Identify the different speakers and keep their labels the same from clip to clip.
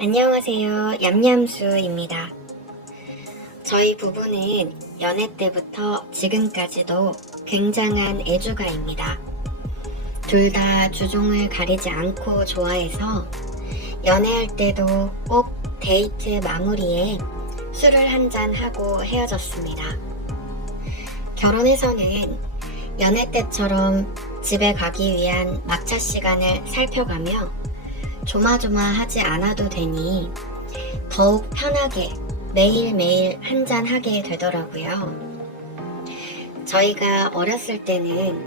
Speaker 1: 안녕하세요. 얌얌수입니다. 저희 부부는 연애 때부터 지금까지도 굉장한 애주가입니다. 둘 다 주종을 가리지 않고 좋아해서 연애할 때도 꼭 데이트 마무리에 술을 한 잔 하고 헤어졌습니다. 결혼해서는 연애 때처럼 집에 가기 위한 막차 시간을 살펴가며 조마조마하지 않아도 되니 더욱 편하게 매일매일 한잔 하게 되더라고요. 저희가 어렸을 때는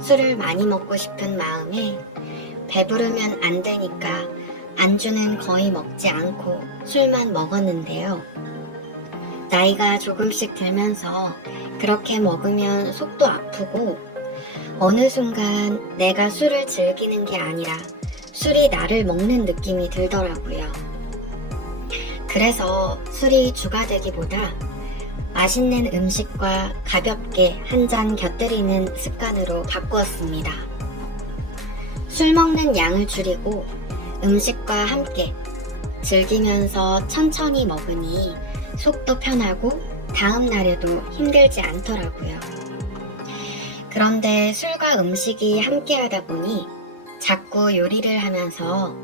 Speaker 1: 술을 많이 먹고 싶은 마음에 배부르면 안 되니까 안주는 거의 먹지 않고 술만 먹었는데요. 나이가 조금씩 들면서 그렇게 먹으면 속도 아프고 어느 순간 내가 술을 즐기는 게 아니라 술이 나를 먹는 느낌이 들더라고요. 그래서 술이 주가 되기보다 맛있는 음식과 가볍게 한 잔 곁들이는 습관으로 바꾸었습니다. 술 먹는 양을 줄이고 음식과 함께 즐기면서 천천히 먹으니 속도 편하고 다음 날에도 힘들지 않더라고요. 그런데 술과 음식이 함께 하다 보니 자꾸 요리를 하면서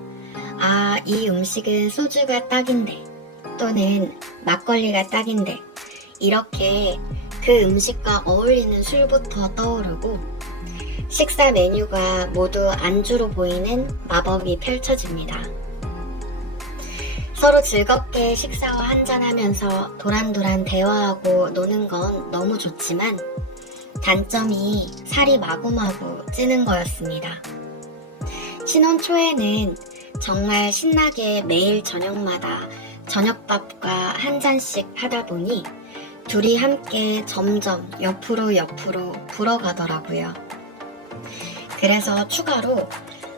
Speaker 1: 아, 이 음식은 소주가 딱인데 또는 막걸리가 딱인데 이렇게 그 음식과 어울리는 술부터 떠오르고 식사 메뉴가 모두 안주로 보이는 마법이 펼쳐집니다. 서로 즐겁게 식사와 한잔하면서 도란도란 대화하고 노는 건 너무 좋지만 단점이 살이 마구마구 찌는 거였습니다. 신혼 초에는 정말 신나게 매일 저녁마다 저녁밥과 한 잔씩 하다 보니 둘이 함께 점점 옆으로 옆으로 불어가더라고요. 그래서 추가로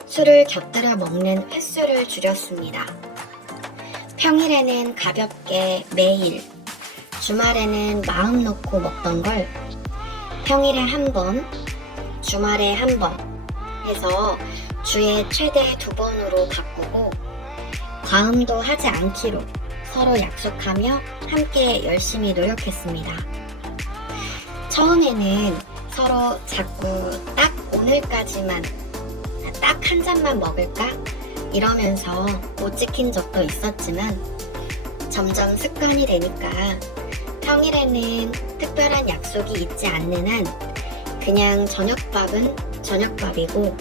Speaker 1: 술을 곁들여 먹는 횟수를 줄였습니다. 평일에는 가볍게 매일, 주말에는 마음 놓고 먹던 걸 평일에 한 번, 주말에 한 번 해서 주에 최대 두 번으로 바꾸고 과음도 하지 않기로 서로 약속하며 함께 열심히 노력했습니다. 처음에는 서로 자꾸 딱 오늘까지만 딱 한 잔만 먹을까? 이러면서 못 지킨 적도 있었지만 점점 습관이 되니까 평일에는 특별한 약속이 있지 않는 한 그냥 저녁밥은 저녁밥이고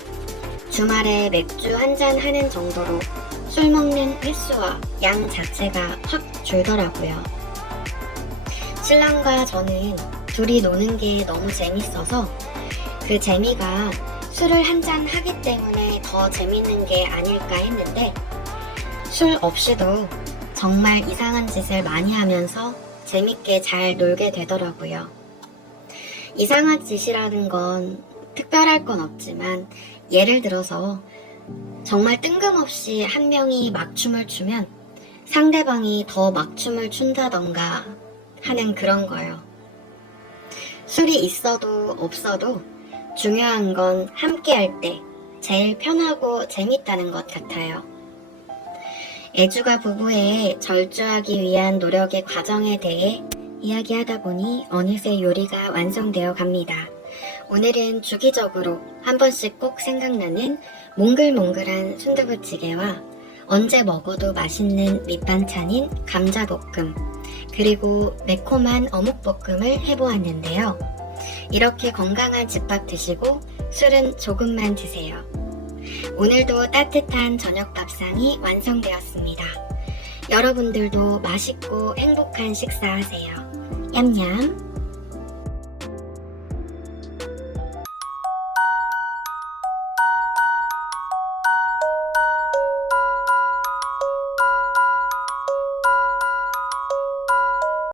Speaker 1: 주말에 맥주 한 잔 하는 정도로 술 먹는 횟수와 양 자체가 확 줄더라고요. 신랑과 저는 둘이 노는 게 너무 재밌어서 그 재미가 술을 한 잔 하기 때문에 더 재밌는 게 아닐까 했는데 술 없이도 정말 이상한 짓을 많이 하면서 재밌게 잘 놀게 되더라고요. 이상한 짓이라는 건 특별할 건 없지만 예를 들어서 정말 뜬금없이 한 명이 막춤을 추면 상대방이 더 막춤을 춘다던가 하는 그런 거요. 술이 있어도 없어도 중요한 건 함께 할 때 제일 편하고 재밌다는 것 같아요. 애주가 부부의 절주하기 위한 노력의 과정에 대해 이야기하다 보니 어느새 요리가 완성되어 갑니다. 오늘은 주기적으로 한 번씩 꼭 생각나는 몽글몽글한 순두부찌개와 언제 먹어도 맛있는 밑반찬인 감자볶음, 그리고 매콤한 어묵볶음을 해보았는데요. 이렇게 건강한 집밥 드시고 술은 조금만 드세요. 오늘도 따뜻한 저녁 밥상이 완성되었습니다. 여러분들도 맛있고 행복한 식사하세요. 얌얌.